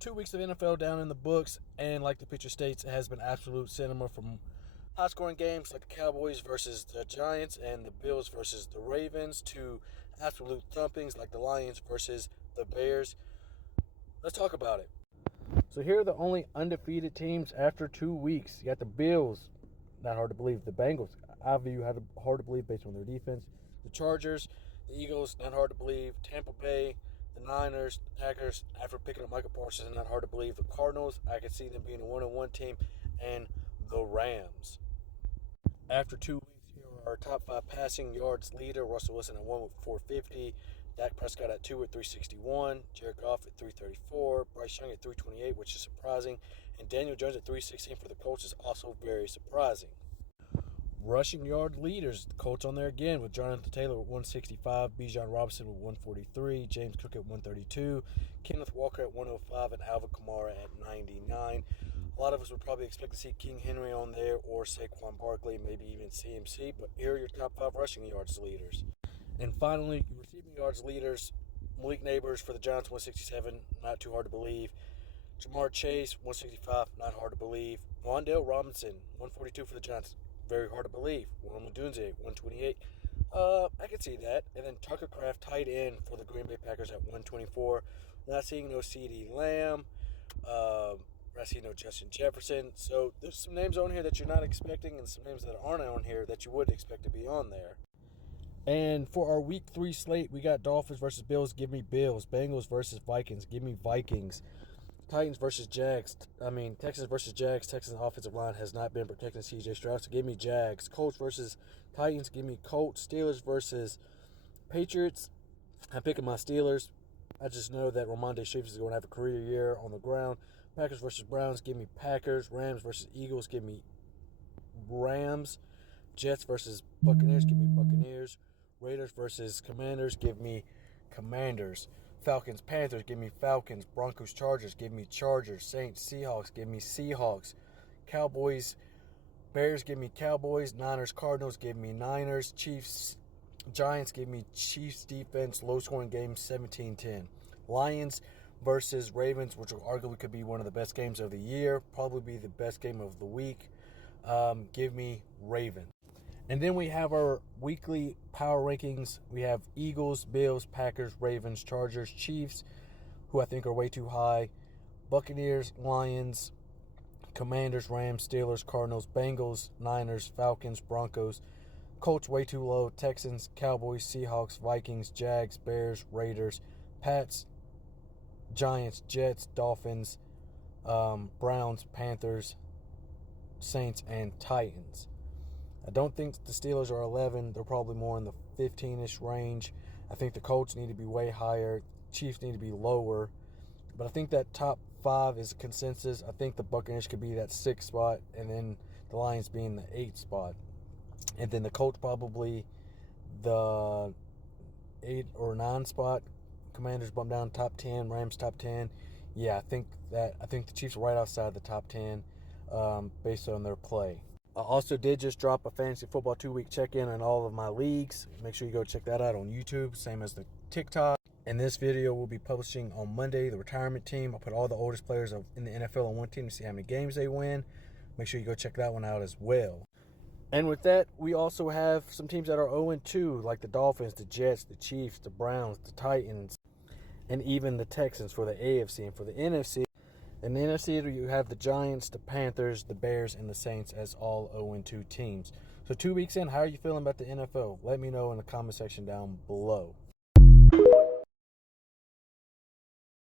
2 weeks of NFL down in the books, and like the picture states, it has been absolute cinema from high-scoring games like the Cowboys versus the Giants and the Bills versus the Ravens to absolute thumpings like the Lions versus the Bears. Let's talk about it. So here are the only undefeated teams after 2 weeks. You got the Bills, not hard to believe. The Bengals, I view hard to believe based on their defense. The Chargers, the Eagles, not hard to believe. Tampa Bay, the Niners, the Packers, after picking up Michael Parsons, not hard to believe. The Cardinals, I could see them being a 1-1 team. And the Rams. After 2 weeks, here are our top 5 passing yards leader. Russell Wilson at 1 with 450. Dak Prescott at 2 at 361. Jared Goff at 334. Bryce Young at 328, which is surprising. And Daniel Jones at 316 for the Colts is also very surprising. Rushing yard leaders, the Colts on there again with Jonathan Taylor at 165, Bijan Robinson with 143, James Cook at 132, Kenneth Walker at 105, and Alvin Kamara at 99. A lot of us would probably expect to see King Henry on there or Saquon Barkley, maybe even CMC, but here are your top 5 rushing yards leaders. And finally, receiving yards leaders, Malik Neighbors for the Giants, 167, not too hard to believe. Jamar Chase, 165, not hard to believe. Wan'Dale Robinson, 142 for the Giants, very hard to believe. Ronald Dunze, 128. I can see that. And then Tucker Kraft, tight end for the Green Bay Packers at 124. Not seeing no CeeDee Lamb. Not seeing no Justin Jefferson. So there's some names on here that you're not expecting and some names that aren't on here that you would expect to be on there. And for our Week 3 slate, we got Dolphins versus Bills. Give me Bills. Bengals versus Vikings. Give me Vikings. Titans versus Jags. Texans versus Jags. Texans offensive line has not been protecting C.J. Stroud, so give me Jags. Colts versus Titans. Give me Colts. Steelers versus Patriots. I'm picking my Steelers. I just know that Rhamondre Stevenson is going to have a career year on the ground. Packers versus Browns. Give me Packers. Rams versus Eagles. Give me Rams. Jets versus Buccaneers. Give me Buccaneers. Raiders versus Commanders. Give me Commanders. Falcons, Panthers, give me Falcons. Broncos, Chargers, give me Chargers. Saints, Seahawks, give me Seahawks. Cowboys, Bears, give me Cowboys. Niners, Cardinals, give me Niners. Chiefs, Giants, give me Chiefs defense. Low-scoring game, 17-10. Lions versus Ravens, which arguably could be one of the best games of the year. Probably be the best game of the week. Give me Ravens. And then we have our weekly power rankings. We have Eagles, Bills, Packers, Ravens, Chargers, Chiefs, who I think are way too high. Buccaneers, Lions, Commanders, Rams, Steelers, Cardinals, Bengals, Niners, Falcons, Broncos. Colts way too low. Texans, Cowboys, Seahawks, Vikings, Jags, Bears, Raiders, Pats, Giants, Jets, Dolphins, Browns, Panthers, Saints, and Titans. I don't think the Steelers are 11. They're probably more in the 15-ish range. I think the Colts need to be way higher. Chiefs need to be lower. But I think that top 5 is consensus. I think the Buccaneers could be that 6th spot, and then the Lions being the 8th spot. And then the Colts probably the 8 or 9 spot. Commanders bump down top 10. Rams top 10. Yeah, I think the Chiefs are right outside the top 10 based on their play. I also did just drop a fantasy football 2-week check-in on all of my leagues. Make sure you go check that out on YouTube, same as the TikTok. And this video will be publishing on Monday, the retirement team. I'll put all the oldest players in the NFL on one team to see how many games they win. Make sure you go check that one out as well. And with that, we also have some teams that are 0-2, like the Dolphins, the Jets, the Chiefs, the Browns, the Titans, and even the Texans for the AFC. And for the NFC, in the NFC, you have the Giants, the Panthers, the Bears, and the Saints as all 0-2 teams. So 2 weeks in, how are you feeling about the NFL? Let me know in the comment section down below.